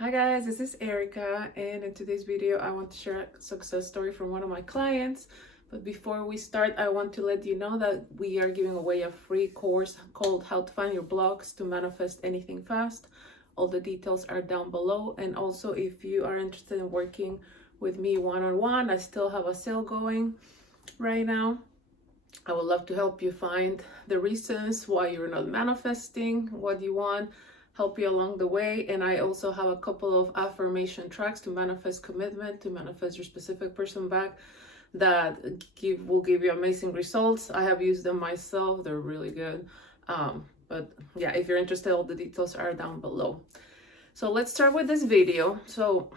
Hi guys, this is Erika, and in today's video I want to share a success story from one of my clients. But before we start, I want to let you know that we are giving away a free course called How to Find Your Blocks to Manifest Anything Fast. All the details are down below, and also if you are interested in working with me one-on-one, I still have a sale going right now. I would love to help you find the reasons why you're not manifesting what you want, help you along the way. And I also have a couple of affirmation tracks to manifest commitment, to manifest your specific person back, that will give you amazing results. I have used them myself, they're really good. But yeah, if you're interested, all the details are down below. So let's start with this video. So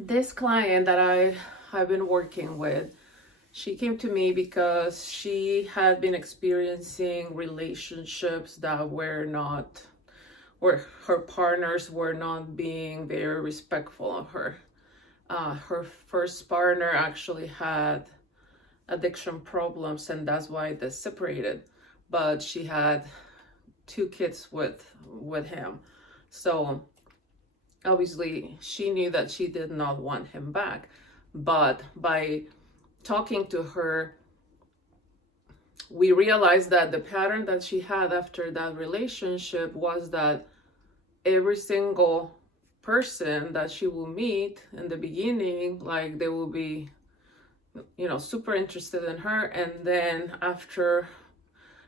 this client that I have been working with, she came to me because she had been experiencing relationships that were not, where her partners were not being very respectful of her. Her first partner actually had addiction problems, and that's why they separated. But she had 2 kids with him. So obviously she knew that she did not want him back. But by talking to her, we realized that the pattern that she had after that relationship was that every single person that she will meet in the beginning, like they will be, super interested in her. And then after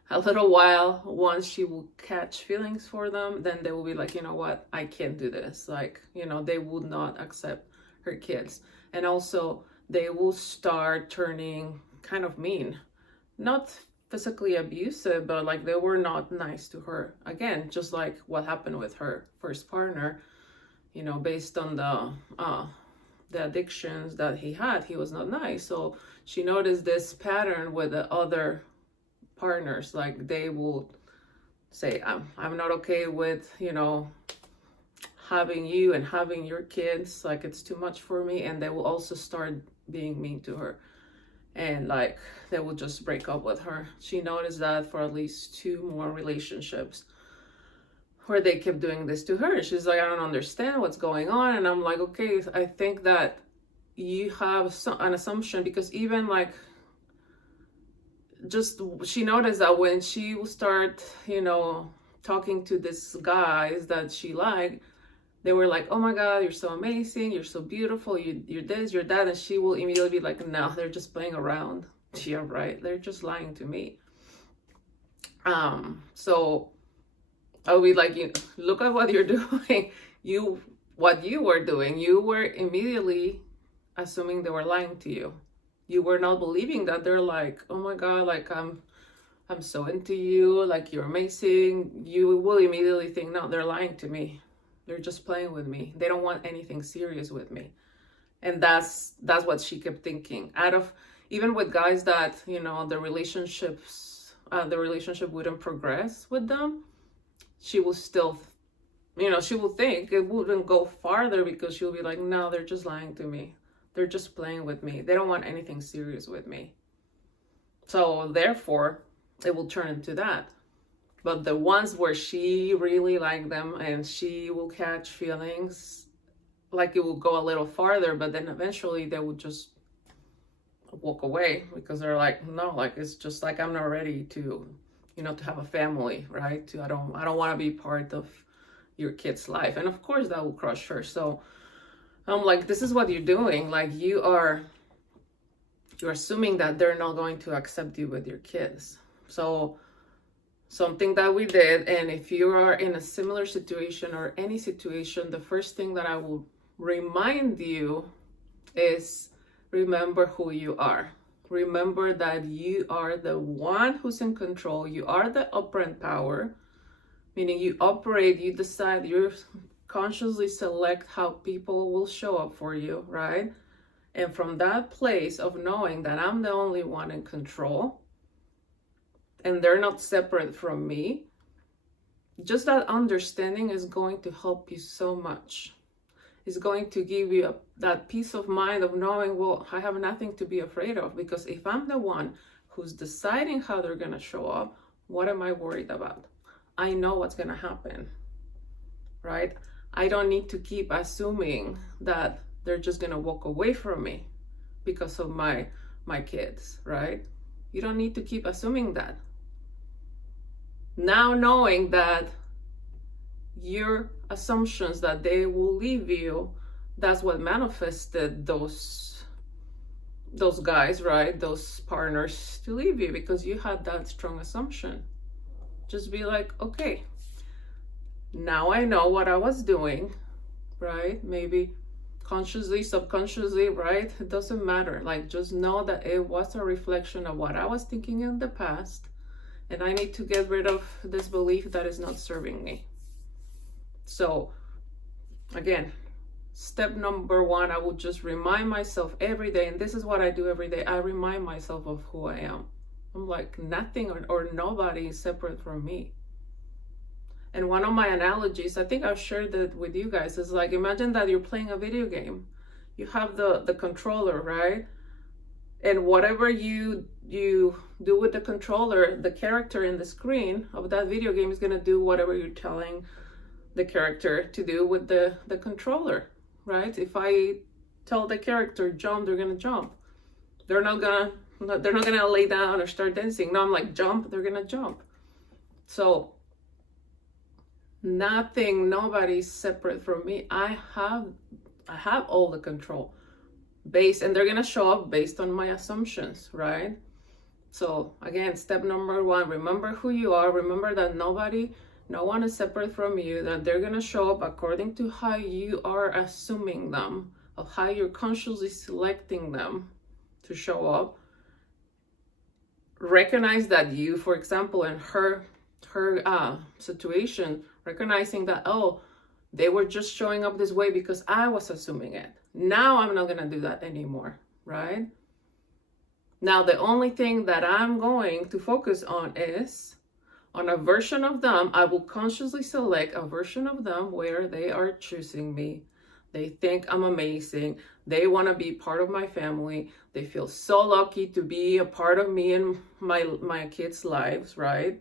a little while, once she will catch feelings for them, then they will be like, you know what, I can't do this. Like, they would not accept her kids. And also they will start turning kind of mean, not physically abusive, but like they were not nice to her. Again, just like what happened with her first partner, based on the addictions that he had, he was not nice. So she noticed this pattern with the other partners, like they will say, I'm not okay with, having you and having your kids, like it's too much for me. And they will also start being mean to her, and like they will just break up with her. She noticed that for at least 2 more relationships where they kept doing this to her. She's like, I don't understand what's going on. And I'm like, okay, I think that you have an assumption, because even like, just she noticed that when she will start, talking to these guys that she liked, they were like, oh my God, you're so amazing, you're so beautiful, you're this, you're that. And she will immediately be like, no, they're just playing around. Yeah, right, they're just lying to me. So I'll be like, look at what you're doing. What you were doing, you were immediately assuming they were lying to you. You were not believing that they're like, oh my God, like I'm so into you, like you're amazing. You will immediately think, no, they're lying to me. They're just playing with me. They don't want anything serious with me. And that's what she kept thinking. Even with guys that, the relationship wouldn't progress with them, she will still, she will think it wouldn't go farther, because she'll be like, no, they're just lying to me. They're just playing with me. They don't want anything serious with me. So therefore, it will turn into that. But the ones where she really liked them and she will catch feelings, like it will go a little farther, but then eventually they will just walk away, because they're like, no, like it's just like, I'm not ready to, to have a family, right? I don't want to be part of your kid's life. And of course that will crush her. So I'm like, this is what you're doing. Like you're assuming that they're not going to accept you with your kids. So something that we did, and if you are in a similar situation or any situation, the first thing that I will remind you is, remember who you are. Remember that you are the one who's in control. You are the operant power, meaning you operate, you decide, you consciously select how people will show up for you, right? And from that place of knowing that I'm the only one in control, and they're not separate from me, just that understanding is going to help you so much. It's going to give you that peace of mind of knowing, well, I have nothing to be afraid of, because if I'm the one who's deciding how they're going to show up, what am I worried about? I know what's going to happen, right? I don't need to keep assuming that they're just gonna walk away from me because of my kids, right? You don't need to keep assuming that. Now knowing that your assumptions that they will leave you, that's what manifested those guys, right? Those partners to leave you, because you had that strong assumption. Just be like, okay, now I know what I was doing, right? Maybe consciously, subconsciously, right? It doesn't matter. Like, just know that it was a reflection of what I was thinking in the past, and I need to get rid of this belief that is not serving me. So again, step number one, I would just remind myself every day, and this is what I do every day. I remind myself of who I am. I'm like, nothing or nobody is separate from me. And one of my analogies, I think I've shared it with you guys, is like, imagine that you're playing a video game. You have the controller, right? And whatever you do with the controller, the character in the screen of that video game is going to do whatever you're telling the character to do with the controller, right? If I tell the character jump, they're going to jump. They're not gonna lay down or start dancing. No, I'm like, jump, they're gonna jump. So nobody's separate from me. I have all the control and they're gonna show up based on my assumptions, right? So again, step number one, remember who you are. Remember that no one is separate from you, that they're gonna show up according to how you are assuming them, of how you're consciously selecting them to show up. Recognize that you, for example, in her situation, recognizing that, oh, they were just showing up this way because I was assuming it. Now I'm not gonna do that anymore, right? Now the only thing that I'm going to focus on is on a version of them. I will consciously select a version of them where they are choosing me. They think I'm amazing. They want to be part of my family. They feel so lucky to be a part of me and my kids' lives, right?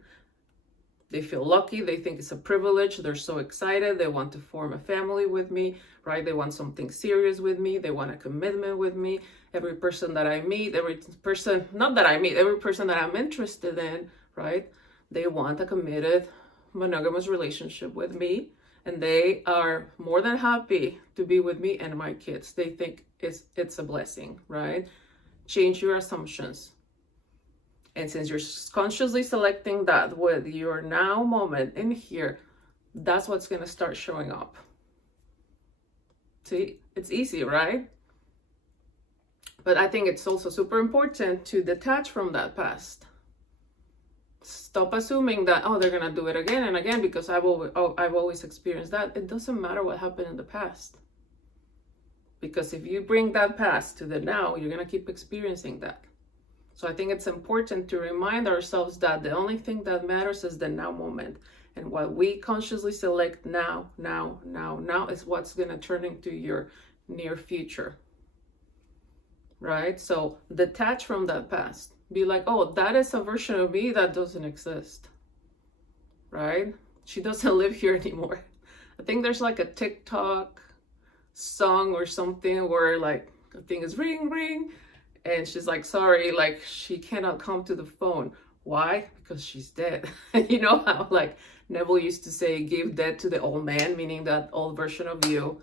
They feel lucky. They think it's a privilege. They're so excited. They want to form a family with me, right? They want something serious with me. They want a commitment with me. Every person that I meet, every person that I'm interested in, right? They want a committed, monogamous relationship with me. And they are more than happy to be with me and my kids. They think it's a blessing, right? Change your assumptions. And since you're consciously selecting that with your now moment in here, that's what's going to start showing up. See, it's easy, right? But I think it's also super important to detach from that past. Stop assuming that, oh, they're gonna do it again and again because I've always experienced that. It doesn't matter what happened in the past, because if you bring that past to the now, you're gonna keep experiencing that. So I think it's important to remind ourselves that the only thing that matters is the now moment, and what we consciously select now is what's gonna turn into your near future, right? So detach from that past. Be like, oh, that is a version of me that doesn't exist, right? She doesn't live here anymore. I think there's like a TikTok song or something where like the thing is ring, ring, and she's like, sorry, like she cannot come to the phone. Why? Because she's dead. You know how like Neville used to say, give dead to the old man, meaning that old version of you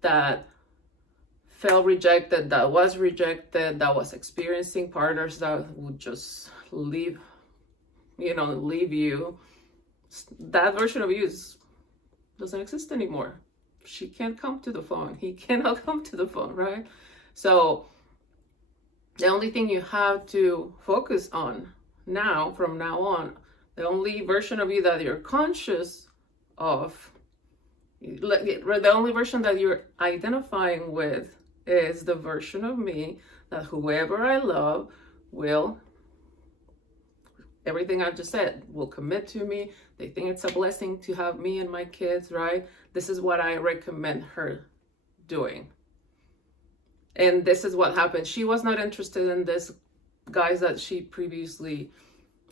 that felt rejected, that was experiencing partners that would just leave you. That version of you doesn't exist anymore. She can't come to the phone. He cannot come to the phone, right? So the only thing you have to focus on now, from now on, the only version of you that you're conscious of, the only version that you're identifying with is the version of me that whoever I love will, everything I've just said, will commit to me. They think it's a blessing to have me and my kids, right? This is what I recommend her doing. And this is what happened. She was not interested in this guys that she previously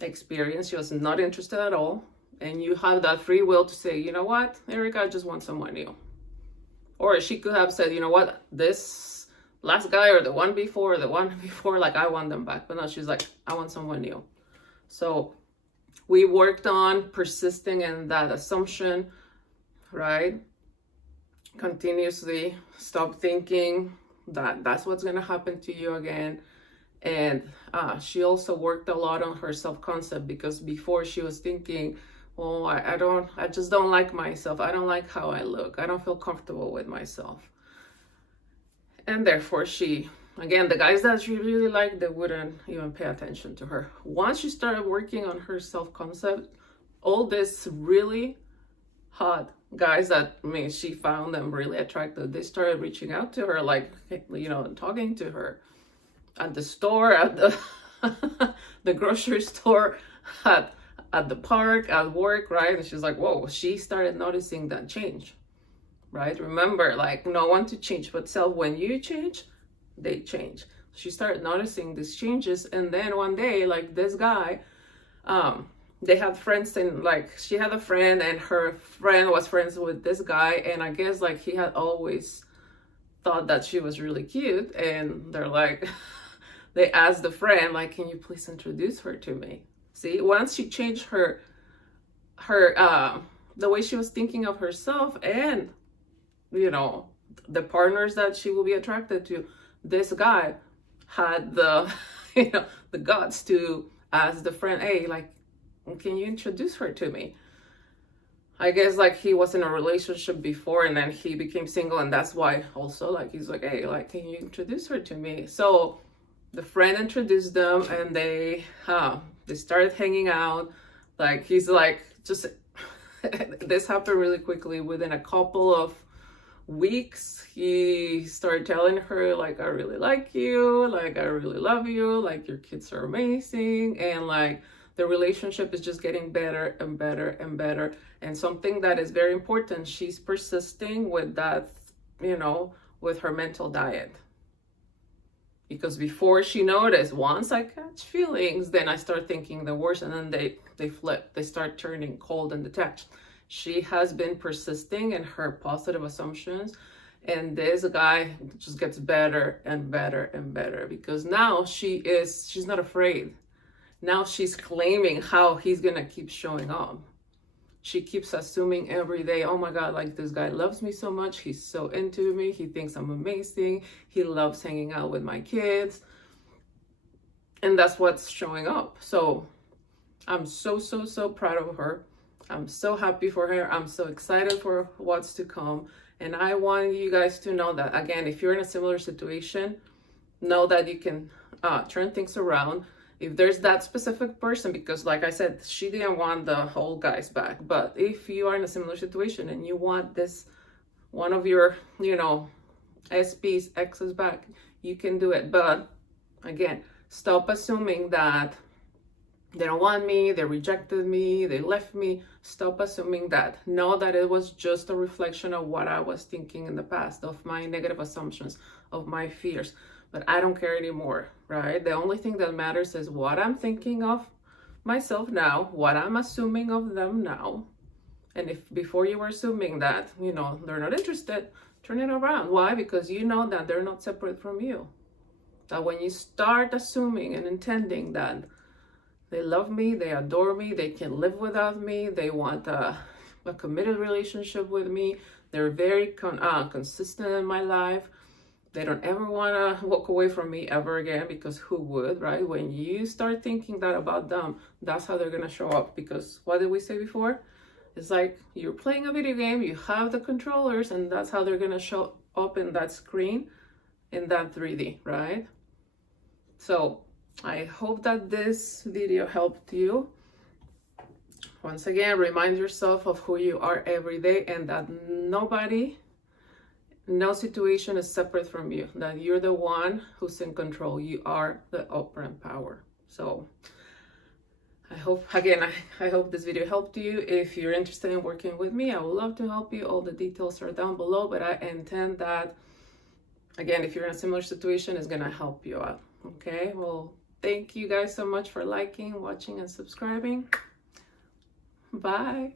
experienced. She was not interested at all. And you have that free will to say, you know what, Erika, I just want someone new. Or she could have said, you know what, this last guy or the one before, like I want them back. But no, she's like, I want someone new. So we worked on persisting in that assumption, right? Continuously stop thinking that that's what's going to happen to you again. And she also worked a lot on her self-concept, because before she was thinking, well, I just don't like myself. I don't like how I look. I don't feel comfortable with myself. And therefore again, the guys that she really liked, they wouldn't even pay attention to her. Once she started working on her self-concept, all this really hot guys that, I mean, she found them really attractive, they started reaching out to her, like, you know, talking to her at the store, at the the grocery store, at the park, at work, right? And she's like, whoa, she started noticing that change, right? Remember, like, no one to change but self. When you change, they change. She started noticing these changes. And then one day, like, this guy, they had friends, and like she had a friend, and her friend was friends with this guy, and I guess like he had always thought that she was really cute, and they're like they asked the friend, like, can you please introduce her to me? See, once she changed her the way she was thinking of herself, and you know, the partners that she will be attracted to, this guy had the you know, the guts to ask the friend, hey, like, can you introduce her to me? I guess like he was in a relationship before, and then he became single, and that's why also like he's like, hey, like, can you introduce her to me? So the friend introduced them, and they started hanging out. Like, he's like, just this happened really quickly. Within a couple of weeks, he started telling her, like, I really like you, like, I really love you, like, your kids are amazing, and like the relationship is just getting better and better and better. And something that is very important, she's persisting with that, you know, with her mental diet. Because before she noticed, once I catch feelings, then I start thinking the worst, and then they flip. They start turning cold and detached. She has been persisting in her positive assumptions, and this guy just gets better and better and better, because now she's not afraid. Now she's claiming how he's gonna keep showing up. She keeps assuming every day, oh my God, like, this guy loves me so much. He's so into me. He thinks I'm amazing. He loves hanging out with my kids. And that's what's showing up. So I'm so, so, so proud of her. I'm so happy for her. I'm so excited for what's to come. And I want you guys to know that, again, if you're in a similar situation, know that you can turn things around. If there's that specific person, because like I said, she didn't want the whole guys back. But if you are in a similar situation and you want this, one of your, you know, SPs, exes back, you can do it. But again, stop assuming that they don't want me, they rejected me, they left me. Stop assuming that. Know that it was just a reflection of what I was thinking in the past, of my negative assumptions, of my fears. But I don't care anymore, right? The only thing that matters is what I'm thinking of myself now, what I'm assuming of them now. And if before you were assuming that, you know, they're not interested, turn it around. Why? Because you know that they're not separate from you. That when you start assuming and intending that they love me, they adore me, they can live without me, they want a committed relationship with me, they're very consistent in my life, they don't ever want to walk away from me ever again, because who would, right? When you start thinking that about them, that's how they're going to show up. Because what did we say before? It's like you're playing a video game, you have the controllers, and that's how they're going to show up in that screen, in that 3D, right? So I hope that this video helped you. Once again, remind yourself of who you are every day, and that no situation is separate from you, that you're the one who's in control. You are the operant power. So I hope this video helped you. If you're interested in working with me, I would love to help you. All the details are down below, but I intend that, again, if you're in a similar situation, it's gonna help you out. Okay, well, thank you guys so much for liking, watching, and subscribing. Bye.